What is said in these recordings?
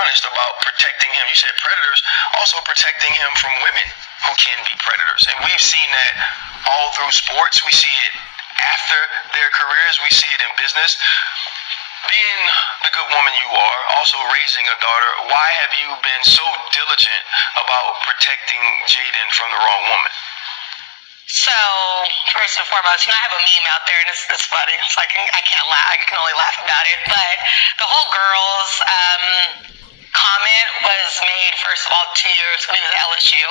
honest about protecting him. You said predators, also protecting him from women who can be predators. And we've seen that all through sports. We see it after their careers. We see it in business. Being the good woman you are, also raising a daughter, why have you been so diligent about protecting Jaden from the wrong woman? So, first and foremost, I have a meme out there, and it's funny. So I can't laugh. I can only laugh about it. But the whole girls comment was made, first of all, 2 years when he was at LSU,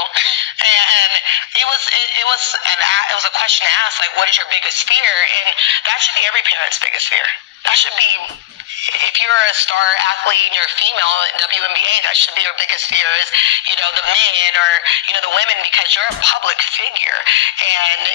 and it was a question asked, like, what is your biggest fear? And that should be every parent's biggest fear. That should be, if you're a star athlete and you're a female in WNBA, that should be your biggest fear is, the men or, the women, because you're a public figure and,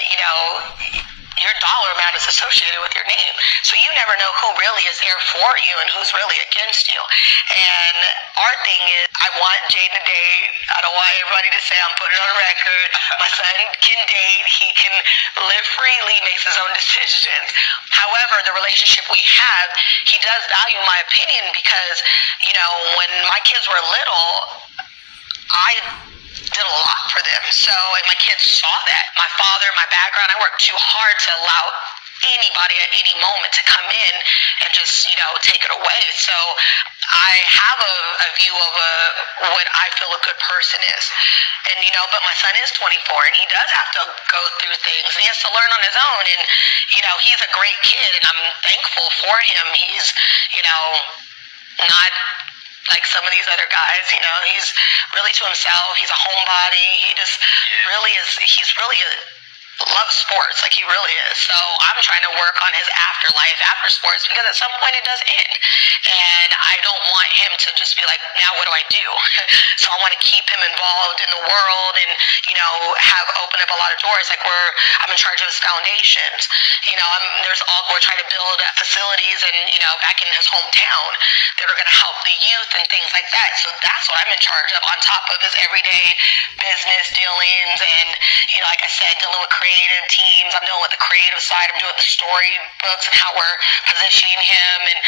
your dollar amount is associated with your name. So you never know who really is there for you and who's really against you. And our thing is, I want Jaden to date. I don't want everybody to say I'm putting it on record. My son can date. He can live freely, makes his own decisions. However, the relationship we have, he does value my opinion because, when my kids were little, I did a lot for them. So, and my kids saw that. My father, my background, I worked too hard to allow anybody at any moment to come in and just, take it away. So I have a view of what I feel a good person is. And, but my son is 24 and he does have to go through things and he has to learn on his own. And, he's a great kid and I'm thankful for him. He's, not like some of these other guys, he's really to himself. He's a homebody. He just really is. He's really loves sports, like he really is. So I'm trying to work on his afterlife after sports because at some point it does end. And I don't want him to just be like, now what do I do? So I want to keep him involved in the world and, have opened up a lot of doors. Like I'm in charge of his foundations. We're trying to build facilities and, back in his hometown that are going to help the youth and things like that. So that's what I'm in charge of on top of his everyday business dealings and, like I said, dealing with creative teams. I'm dealing with the creative side. I'm doing the storybooks and how we're positioning him and,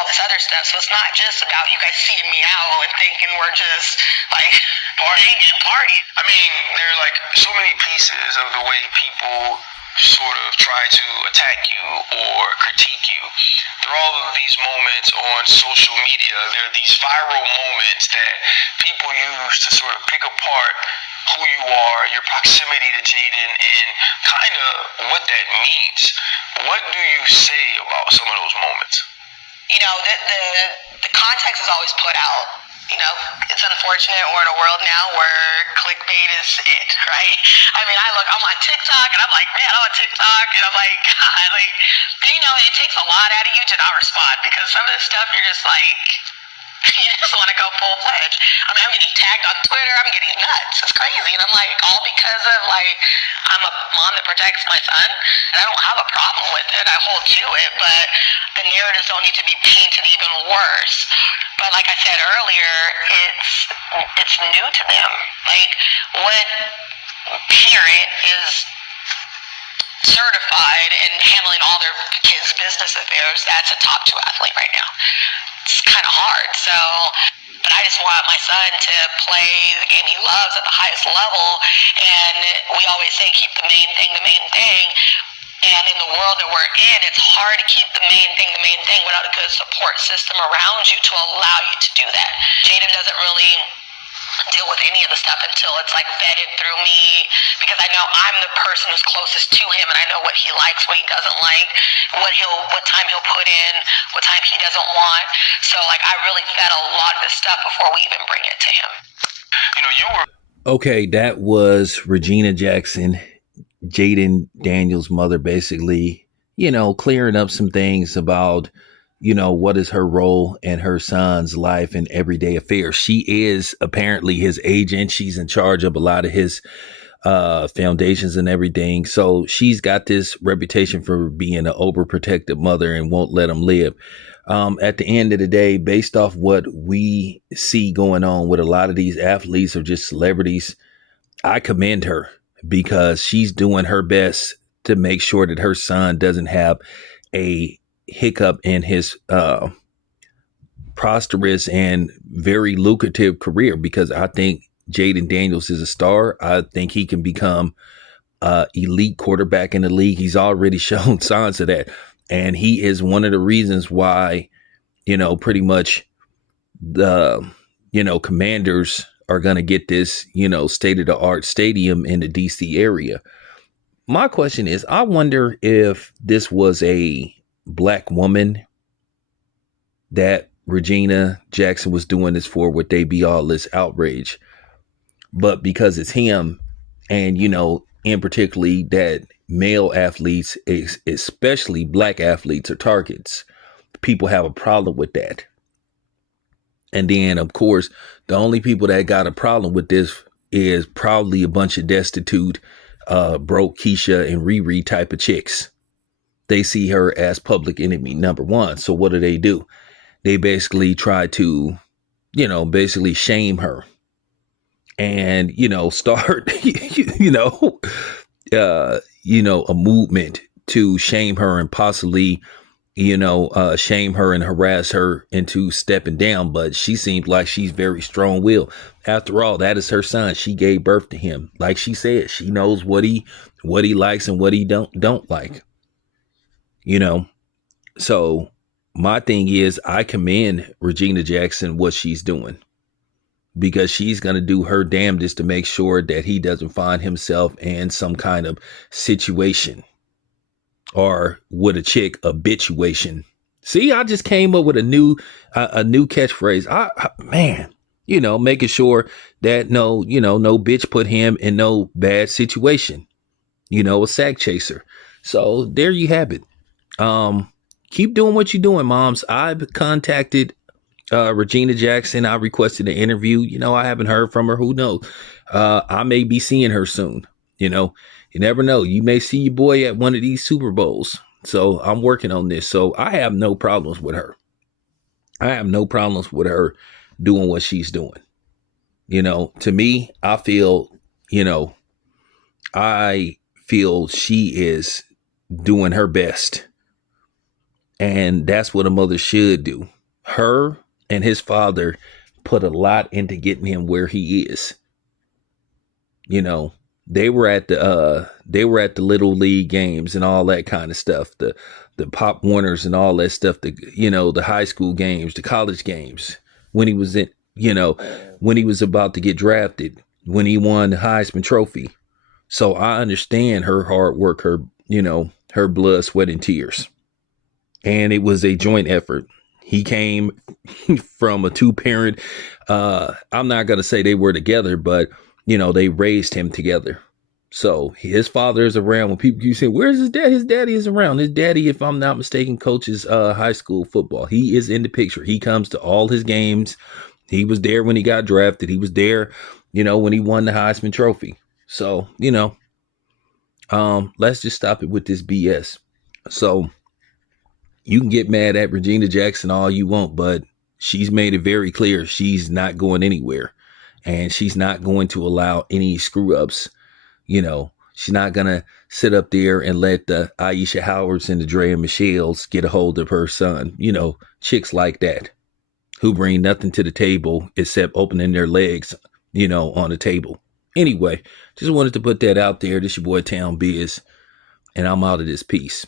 all this other stuff. So it's not just about you guys seeing me out and thinking we're just like party. I mean, there are like so many pieces of the way people sort of try to attack you or critique you. There are all of these moments on social media. There are these viral moments that people use to sort of pick apart who you are, your proximity to Jaden, and kind of what that means. What do you say about some of those moments? The context is always put out. It's unfortunate we're in a world now where clickbait is it, right? I mean, I'm on TikTok and I'm like, man, I'm on TikTok and I'm like, God, like, it takes a lot out of you to not respond because some of this stuff you're just like, you just want to go full-fledged. I mean, I'm getting tagged on Twitter. I'm getting nuts. It's crazy. And I'm like, all because of, like, I'm a mom that protects my son. And I don't have a problem with it. I hold to it. But the narratives don't need to be painted even worse. But like I said earlier, it's new to them. Like, what parent is certified in handling all their kids' business affairs that's a top 2 athlete right now? It's kind of hard. So, but I just want my son to play the game he loves at the highest level. And we always say, keep the main thing the main thing. And in the world that we're in, it's hard to keep the main thing without a good support system around you to allow you to do that. Jaden doesn't really deal with any of the stuff until it's like vetted through me because I know I'm the person who's closest to him and I know what he likes, what he doesn't like, what time he'll put in, what time he doesn't want. So like I really vet a lot of this stuff before we even bring it to him. Okay, that was Regina Jackson, Jaden Daniels' mother, basically, clearing up some things about what is her role in her son's life and everyday affairs. She is apparently his agent. She's in charge of a lot of his foundations and everything. So she's got this reputation for being an overprotective mother and won't let him live. At the end of the day, based off what we see going on with a lot of these athletes or just celebrities, I commend her because she's doing her best to make sure that her son doesn't have a hiccup in his prosperous and very lucrative career, because I think Jaden Daniels is a star. I think he can become elite quarterback in the league. He's already shown signs of that. And he is one of the reasons why, pretty much the, Commanders are going to get this, state of the art stadium in the DC area. My question is, I wonder if this was a black woman that Regina Jackson was doing this for, would they be all this outrage? But because it's him, and, in particularly that male athletes, especially black athletes, are targets, people have a problem with that. And then, of course, the only people that got a problem with this is probably a bunch of destitute, broke Keisha and Riri type of chicks. They see her as public enemy number one. So what do? They basically try to, basically shame her and, start, a movement to shame her and possibly, shame her and harass her into stepping down. But she seems like she's very strong-willed. After all, that is her son. She gave birth to him. Like she said, she knows what he likes and what he don't like. So my thing is, I commend Regina Jackson what she's doing, because she's going to do her damnedest to make sure that he doesn't find himself in some kind of situation, or with a chick, habituation. See, I just came up with a new catchphrase. Man, making sure that no bitch put him in no bad situation, a sack chaser. So there you have it. Keep doing what you're doing, moms. I've contacted Regina Jackson. I requested an interview. I haven't heard from her. Who knows? I may be seeing her soon. You never know. You may see your boy at one of these Super Bowls. So I'm working on this. So I have no problems with her. I have no problems with her doing what she's doing. To me, I feel she is doing her best. And that's what a mother should do. Her and his father put a lot into getting him where he is. They were at the little league games and all that kind of stuff, the Pop Warners and all that stuff, the high school games, the college games, when he was when he was about to get drafted, when he won the Heisman Trophy. So I understand her hard work, her blood, sweat, and tears. And it was a joint effort. He came from a two-parent, I'm not going to say they were together, but they raised him together. So his father is around. When people keep saying, where's his dad? His daddy is around. His daddy, if I'm not mistaken, coaches high school football. He is in the picture. He comes to all his games. He was there when he got drafted. He was there, when he won the Heisman Trophy. So, let's just stop it with this BS. So you can get mad at Regina Jackson all you want, but she's made it very clear she's not going anywhere. And she's not going to allow any screw ups. She's not going to sit up there and let the Aisha Howards and the Drea Michelle's get a hold of her son. Chicks like that who bring nothing to the table except opening their legs, on the table. Anyway, just wanted to put that out there. This your boy Town Biz, and I'm out of this piece.